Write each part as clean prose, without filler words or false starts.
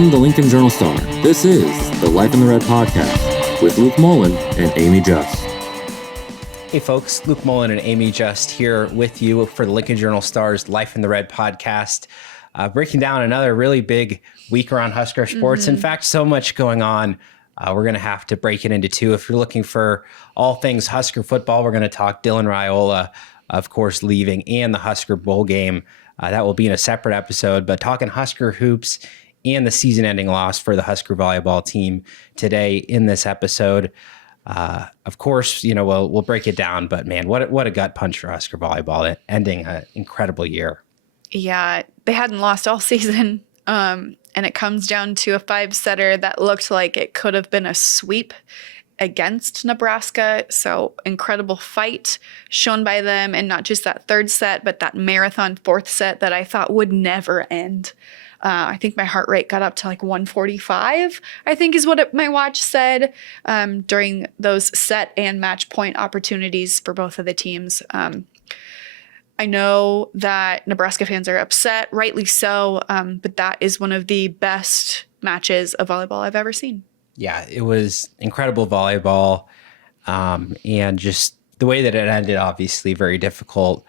From the Lincoln Journal-Star, this is the Life in the Red podcast with Luke Mullen and Amy Just. Hey folks, Luke Mullen and Amy Just here with you for the Lincoln Journal-Star's Life in the Red podcast, breaking down another really big week around Husker sports. In fact, so much going on. We're going to have to break it into two. If you're looking for all things Husker football, we're going to talk Dylan Raiola, of course, leaving, and the Husker Bowl game. That will be in a separate episode, but talking Husker hoops and the season-ending loss for the Husker volleyball team today in this episode. Of course, you know, we'll break it down, but man, what a gut punch for Husker volleyball, ending an incredible year. Yeah, they hadn't lost all season, and it comes down to a 5-setter that looked like it could have been a sweep against Nebraska. So incredible fight shown by them, and not just that third set, but that marathon fourth set that I thought would never end. I think my heart rate got up to like 145, I think is what my watch said, during those set and match point opportunities for both of the teams. I know that Nebraska fans are upset, rightly so, but that is one of the best matches of volleyball I've ever seen. Yeah, it was incredible volleyball, and just the way that it ended, obviously very difficult.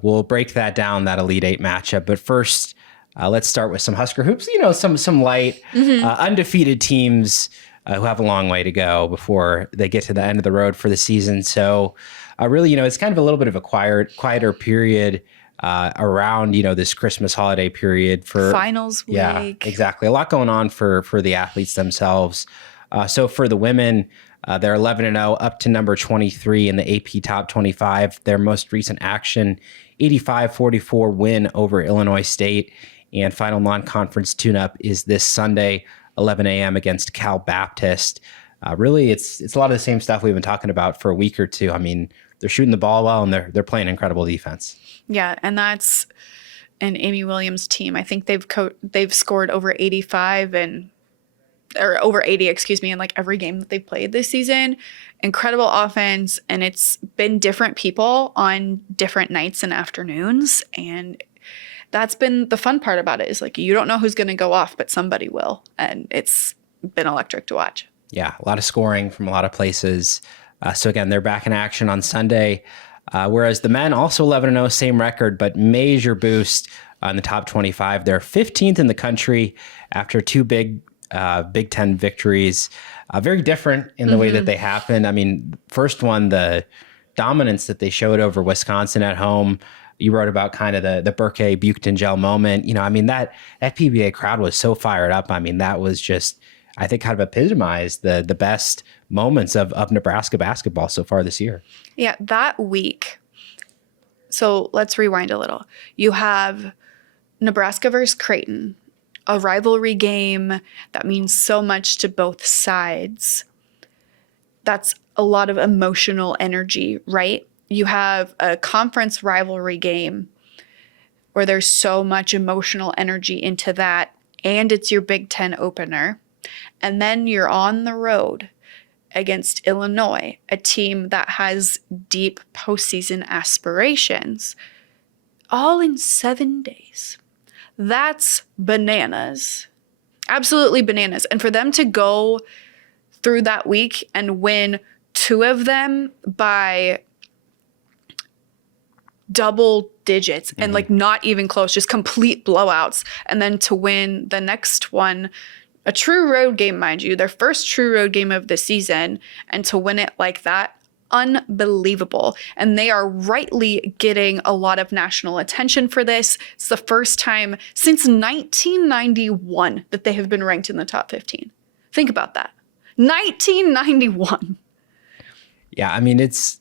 We'll break that down, that Elite Eight matchup. But first, let's start with some Husker hoops. You know, some light, undefeated teams who have a long way to go before they get to the end of the road for the season. So really, you know, it's kind of a little bit of a quieter period around, you know, this Christmas holiday period for finals week. Yeah, exactly. A lot going on for the athletes themselves. So for the women, they're 11-0, up to number 23 in the AP Top 25. Their most recent action, 85-44 win over Illinois State. And final non-conference tune-up is this Sunday, 11 a.m. against Cal Baptist. Really, it's a lot of the same stuff we've been talking about for a week or two. I mean, they're shooting the ball well, and they're playing incredible defense. Yeah, and that's an Amy Williams team. I think they've scored over 85 or over 80, in like every game that they've played this season. Incredible offense, and it's been different people on different nights and afternoons, and that's been the fun part about it, is like you don't know who's going to go off, but somebody will, and it's been electric to watch. Yeah, a lot of scoring from a lot of places. So again, they're back in action on Sunday. Whereas the men, also 11-0, same record, but major boost in the top 25. They're 15th in the country after two big Big Ten victories. Very different in the way that they happened. I mean, first one, the dominance that they showed over Wisconsin at home. You wrote about kind of the Burke Buchanan gel moment. You know, I mean, that PBA crowd was so fired up. I mean, that was just, I think, kind of epitomized the best moments of Nebraska basketball so far this year. Yeah, that week. So let's rewind a little. You have Nebraska versus Creighton, a rivalry game that means so much to both sides. That's a lot of emotional energy, right? You have a conference rivalry game where there's so much emotional energy into that, and it's your Big Ten opener. And then you're on the road against Illinois, a team that has deep postseason aspirations, all in 7 days. That's bananas. Absolutely bananas. And for them to go through that week and win 2 of them by double digits and like not even close, just complete blowouts, and then to win the next one, a true road game, mind you, their first true road game of the season, and to win it like that, unbelievable. And they are rightly getting a lot of national attention for this. It's the first time since 1991 that they have been ranked in the top 15. Think about that. 1991. Yeah, I mean, it's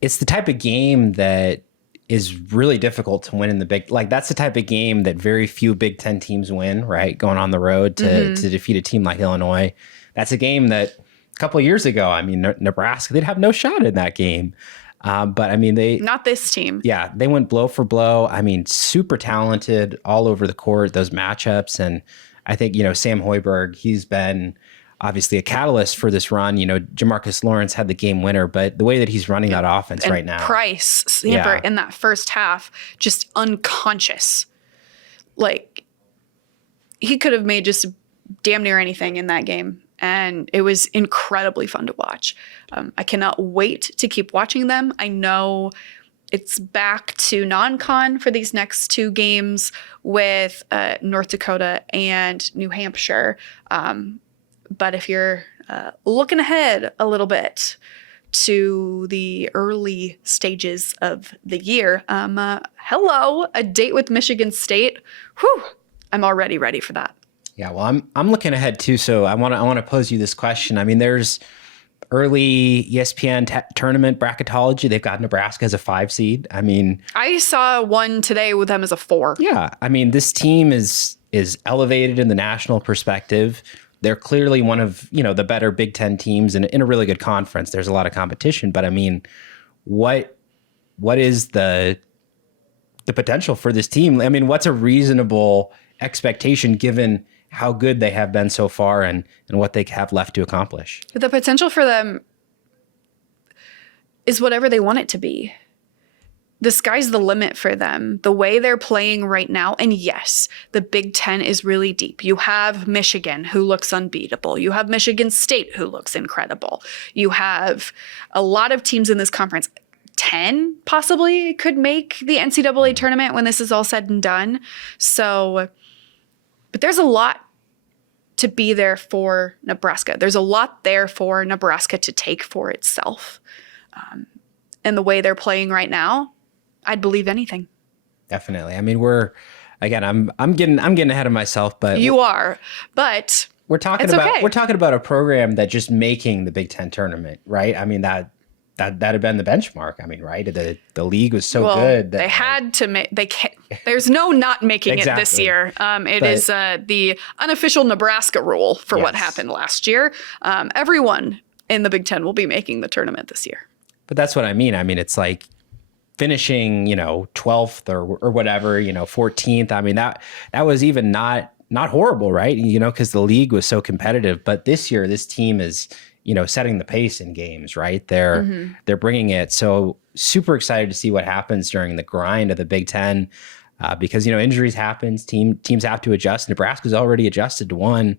the type of game that is really difficult to win in the big, like that's the type of game that very few Big Ten teams win, right? Going on the road to defeat a team like Illinois. That's a game that a couple of years ago, I mean, Nebraska, they'd have no shot in that game. But I mean, not this team. Yeah, they went blow for blow. I mean, super talented all over the court, those matchups. And I think, you know, Sam Hoiberg, he's been obviously a catalyst for this run. You know, Jamarcus Lawrence had the game winner, but the way that he's running that offense right now. Price Samper in that first half, just unconscious. Like, he could have made just damn near anything in that game. And it was incredibly fun to watch. I cannot wait to keep watching them. I know it's back to non-con for these next 2 games with North Dakota and New Hampshire. But if you're looking ahead a little bit to the early stages of the year, hello, a date with Michigan State. Whew, I'm already ready for that. Yeah, well, I'm looking ahead too. So I want to pose you this question. I mean, there's early ESPN tournament bracketology. They've got Nebraska as a 5 seed. I mean, I saw one today with them as a 4. Yeah, I mean, this team is elevated in the national perspective. They're clearly one of, the better Big Ten teams in a really good conference. There's a lot of competition, but I mean, what is the potential for this team? I mean, what's a reasonable expectation given how good they have been so far and what they have left to accomplish? The potential for them is whatever they want it to be. The sky's the limit for them, the way they're playing right now. And yes, the Big Ten is really deep. You have Michigan, who looks unbeatable. You have Michigan State, who looks incredible. You have a lot of teams in this conference. 10 possibly could make the NCAA tournament when this is all said and done. So, but there's a lot to be there for Nebraska. There's a lot there for Nebraska to take for itself. And the way they're playing right now, I'd believe anything. Definitely. I mean, I'm getting ahead of myself, but you are. But we're talking about a program that just making the Big Ten tournament, right? I mean, that had been the benchmark. I mean, right? The league was so good that they had to make. They can't. There's no not making it this year. It is the unofficial Nebraska rule for what happened last year. Everyone in the Big Ten will be making the tournament this year. But that's what I mean. I mean, it's like finishing, 12th or whatever, 14th. I mean, that was even not horrible, right? Because the league was so competitive. But this year, this team is, setting the pace in games, right? They're bringing it. So super excited to see what happens during the grind of the Big Ten because, injuries happen. Teams have to adjust. Nebraska's already adjusted to one.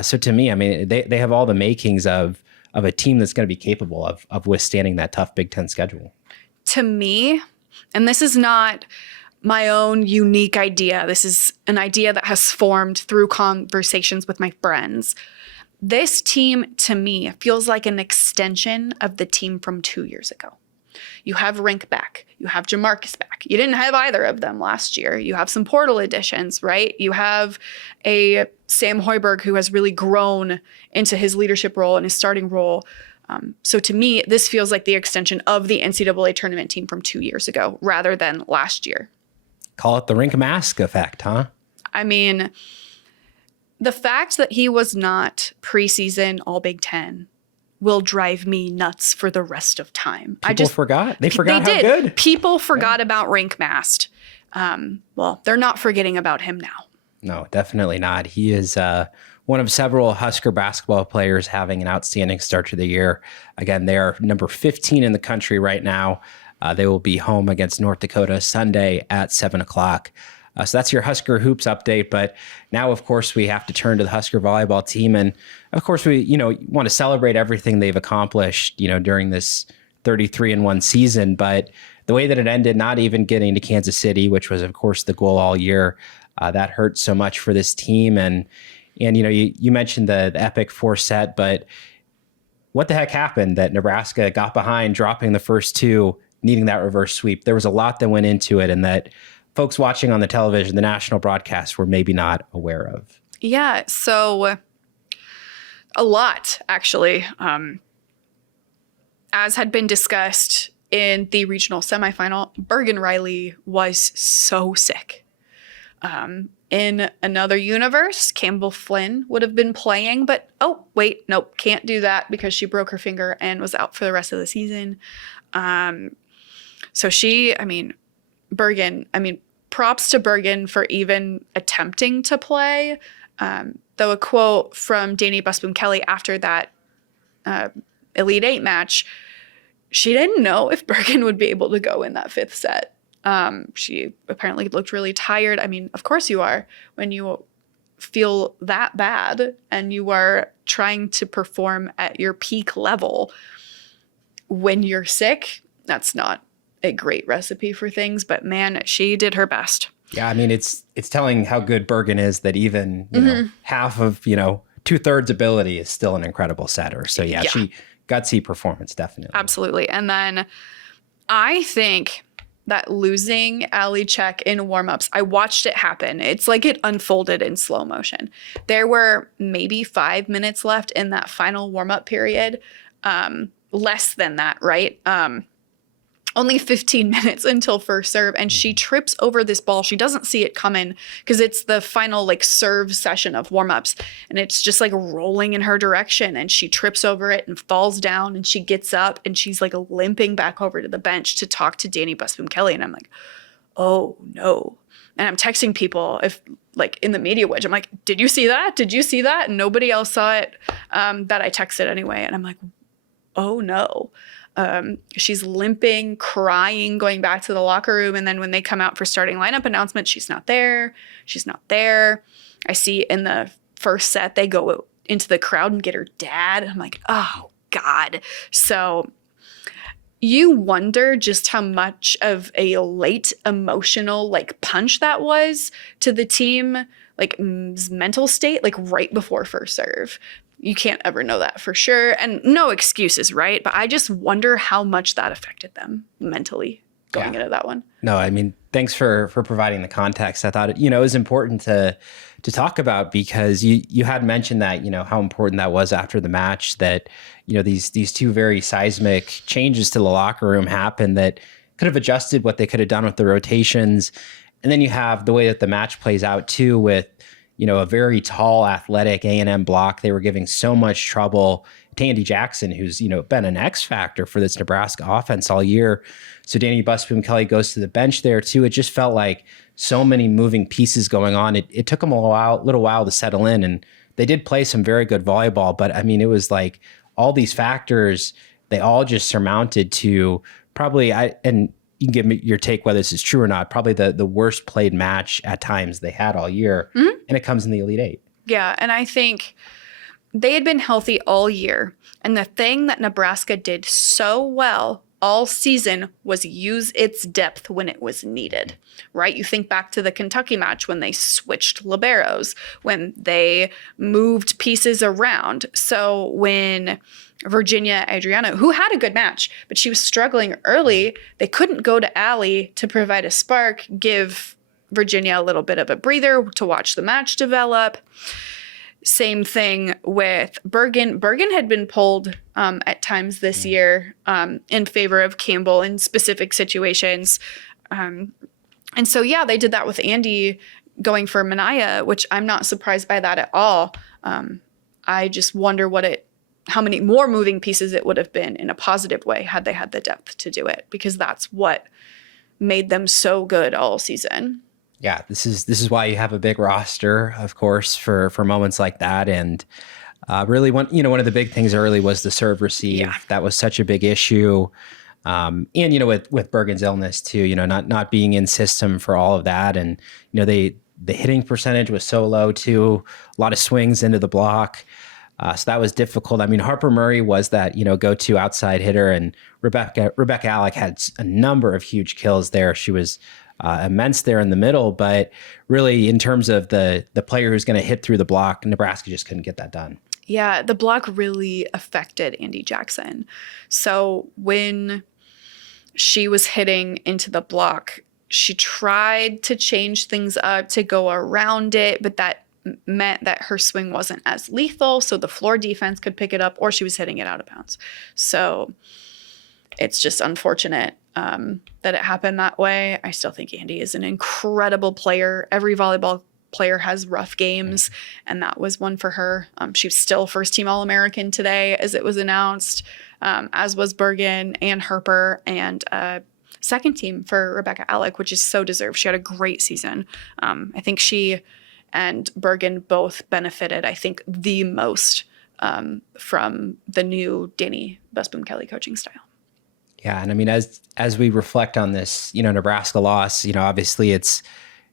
So to me, I mean, they have all the makings of a team that's going to be capable of withstanding that tough Big Ten schedule. To me, and this is not my own unique idea, this is an idea that has formed through conversations with my friends. This team, to me, feels like an extension of the team from 2 years ago. You have Rink back. You have Jamarcus back. You didn't have either of them last year. You have some portal additions, right? You have a Sam Hoiberg who has really grown into his leadership role and his starting role. So to me, this feels like the extension of the NCAA tournament team from 2 years ago rather than last year. Call it the Rink mask effect, huh? I mean, the fact that he was not preseason All Big Ten will drive me nuts for the rest of time. People forgot. They forgot how good. People forgot about Rink Mast. Well, they're not forgetting about him now. No, definitely not. He is one of several Husker basketball players having an outstanding start to the year. Again, they are number 15 in the country right now. They will be home against North Dakota Sunday at 7 o'clock. So that's your Husker Hoops update. But now, of course, we have to turn to the Husker volleyball team. And of course, we, want to celebrate everything they've accomplished, during this 33-1 season. But the way that it ended, not even getting to Kansas City, which was, of course, the goal all year, that hurt so much for this team. And you mentioned the epic 4-set, but what the heck happened that Nebraska got behind, dropping the first 2, needing that reverse sweep? There was a lot that went into it, and that folks watching on the television, the national broadcast, were maybe not aware of. Yeah, so a lot, actually. As had been discussed in the regional semifinal, Bergen Riley was so sick. In another universe, Campbell Flynn would have been playing, but nope, can't do that because she broke her finger and was out for the rest of the season. So Bergen, props to Bergen for even attempting to play. Though a quote from Danny Busboom-Kelly after that Elite 8 match, she didn't know if Bergen would be able to go in that 5th set. She apparently looked really tired. Of course you are when you feel that bad and you are trying to perform at your peak level when you're sick, that's not a great recipe for things. But man, she did her best. Yeah, I mean, it's telling how good Bergen is that even, half of, 2/3 ability is still an incredible setter. So yeah, she gutsy performance, definitely. Absolutely. And then I think that losing Allie Check in warmups, I watched it happen. It's like it unfolded in slow motion. There were maybe 5 minutes left in that final warmup period. Less than that, right? Only 15 minutes until first serve, and she trips over this ball. She doesn't see it coming because it's the final like serve session of warmups, and it's just like rolling in her direction, and she trips over it and falls down, and she gets up and she's like limping back over to the bench to talk to Danny Busboom-Kelly, and I'm like, oh no. And I'm texting people if like in the media wedge, I'm like, did you see that? Did you see that? And nobody else saw it that I texted anyway, and I'm like, oh no. She's limping, crying, going back to the locker room. And then when they come out for starting lineup announcement, she's not there. She's not there. I see in the first set, they go into the crowd and get her dad. I'm like, oh God. So you wonder just how much of a late emotional like punch that was to the team, like mental state, like right before first serve. You can't ever know that for sure. And no excuses, right? But I just wonder how much that affected them mentally going into that one. No, I mean, thanks for providing the context. I thought, it was important to talk about because you had mentioned that, how important that was after the match that, these two very seismic changes to the locker room happened that could have adjusted what they could have done with the rotations. And then you have the way that the match plays out too with, a very tall, athletic A&M block. They were giving so much trouble to Andy Jackson, who's, been an X factor for this Nebraska offense all year. So Danny Busboom-Kelly goes to the bench there too. It just felt like so many moving pieces going on. It took them a little while to settle in, and they did play some very good volleyball. But I mean, it was like all these factors, they all just surmounted to probably, and you can give me your take whether this is true or not, probably the worst played match at times they had all year. Mm-hmm. And it comes in the Elite Eight. Yeah, and I think they had been healthy all year. And the thing that Nebraska did so well all season was use its depth when it was needed, right? You think back to the Kentucky match when they switched liberos, when they moved pieces around. So when Virginia Adriano, who had a good match, but she was struggling early, they couldn't go to Allie to provide a spark, give Virginia a little bit of a breather to watch the match develop. Same thing with Bergen. Bergen had been pulled at times this year in favor of Campbell in specific situations. And so, yeah, they did that with Andy going for Minaya, which I'm not surprised by that at all. I just wonder how many more moving pieces it would have been in a positive way had they had the depth to do it, because that's what made them so good all season. Yeah, this is why you have a big roster, of course, for moments like that. And really, one of the big things early was the serve receive. Yeah. That was such a big issue. And with Bergen's illness too, not being in system for all of that, and the hitting percentage was so low too. A lot of swings into the block. So that was difficult. I mean, Harper Murray was that, go-to outside hitter, and Rebecca Alec had a number of huge kills there. She was immense there in the middle, but really in terms of the player who's going to hit through the block, Nebraska just couldn't get that done. Yeah, the block really affected Andy Jackson. So when she was hitting into the block, she tried to change things up to go around it, but that meant that her swing wasn't as lethal, so the floor defense could pick it up, or she was hitting it out of bounds. So it's just unfortunate that it happened that way. I still think Andy is an incredible player. Every volleyball player has rough games, and that was one for her. She was still first-team All-American today, as it was announced, as was Bergen and Harper, and second team for Rebecca Alec, which is so deserved. She had a great season. I think she and Bergen both benefited, I think, the most from the new Danny Busboom-Kelly coaching style. Yeah, and I mean, as we reflect on this, Nebraska loss, obviously it's,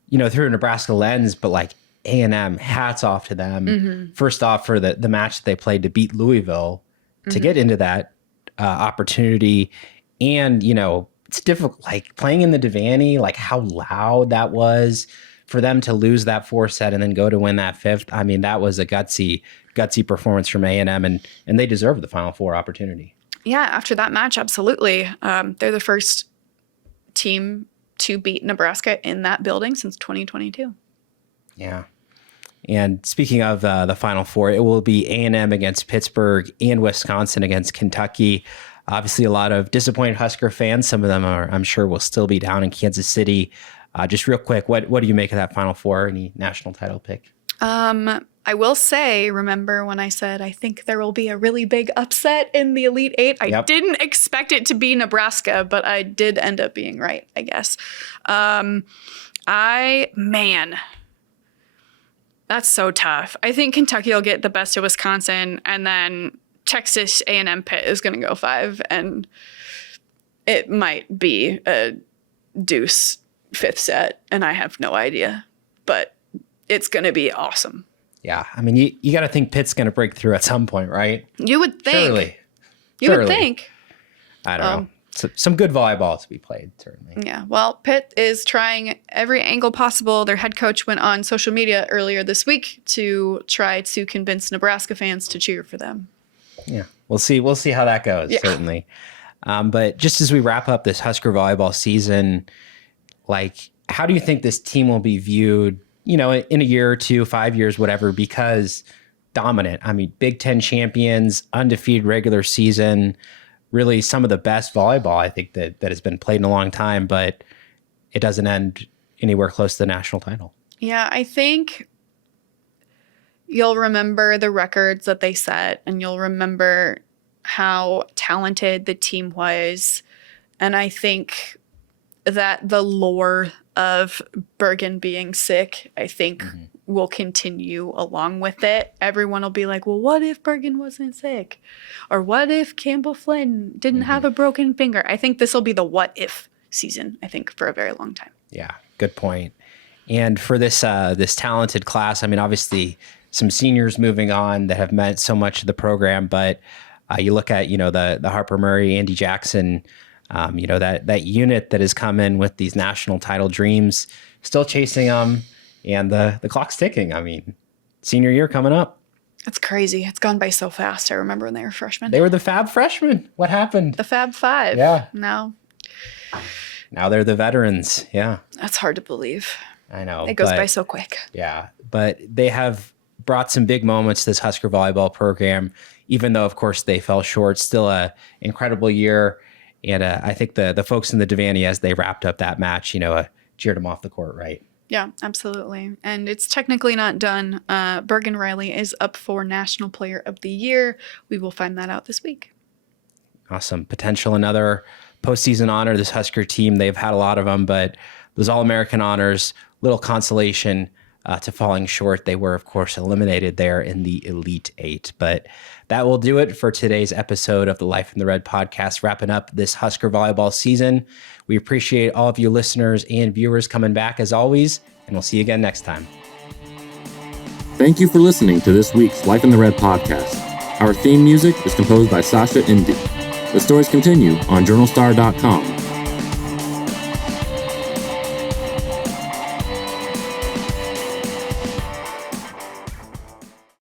through a Nebraska lens, but like A&M, hats off to them. First off, for the match that they played to beat Louisville to get into that opportunity. And, it's difficult, like playing in the Devaney, like how loud that was for them to lose that 4 set and then go to win that 5th. I mean, that was a gutsy performance from A&M, and they deserve the Final Four opportunity. Yeah, after that match, absolutely. They're the first team to beat Nebraska in that building since 2022. Yeah. And speaking of the Final Four, it will be A&M against Pittsburgh and Wisconsin against Kentucky. Obviously, a lot of disappointed Husker fans. Some of them I'm sure, will still be down in Kansas City. Just real quick, what do you make of that Final Four? Any national title pick? I will say, remember when I said I think there will be a really big upset in the Elite Eight? I didn't expect it to be Nebraska, but I did end up being right, I guess. That's so tough. I think Kentucky will get the best of Wisconsin, and then Texas A&M Pitt is going to go 5, and it might be a deuce 5th set, and I have no idea, but it's going to be awesome. Yeah, I mean, you got to think Pitt's going to break through at some point, right? You would think. Surely. You would think. I don't know. So, some good volleyball to be played, certainly. Yeah, well, Pitt is trying every angle possible. Their head coach went on social media earlier this week to try to convince Nebraska fans to cheer for them. Yeah, we'll see how that goes, certainly. But just as we wrap up this Husker volleyball season, like, how do you think this team will be viewed, in a year or 2, 5 years, whatever, because dominant. I mean, Big Ten champions, undefeated regular season, really some of the best volleyball, I think, that has been played in a long time, but it doesn't end anywhere close to the national title. Yeah, I think you'll remember the records that they set, and you'll remember how talented the team was. And I think that the lore of Bergen being sick, I think, will continue along with it. Everyone will be like, well, what if Bergen wasn't sick? Or what if Campbell Flynn didn't have a broken finger? I think this will be the what if season, I think, for a very long time. Yeah, good point. And for this talented class, I mean, obviously some seniors moving on that have meant so much to the program, but you look at, the Harper Murray, Andy Jackson, that unit that has come in with these national title dreams, still chasing them, and the clock's ticking. I mean, senior year coming up. It's crazy. It's gone by so fast. I remember when they were freshmen. They were the Fab Freshmen. What happened? The Fab Five. Yeah. Now they're the veterans. Yeah. That's hard to believe. I know. It goes by so quick. Yeah. But they have brought some big moments to this Husker volleyball program, even though, of course, they fell short. Still a incredible year. And I think the folks in the Devaney, as they wrapped up that match, cheered them off the court, right? Yeah, absolutely. And it's technically not done. Bergen Riley is up for National Player of the Year. We will find that out this week. Awesome. Potential another postseason honor. This Husker team, they've had a lot of them, but those All-American honors, little consolation to falling short. They were, of course, eliminated there in the Elite Eight. But that will do it for today's episode of the Life in the Red podcast, wrapping up this Husker volleyball season. We appreciate all of you listeners and viewers coming back as always, and we'll see you again next time. Thank you for listening to this week's Life in the Red podcast. Our theme music is composed by Sasha Indy. The stories continue on journalstar.com.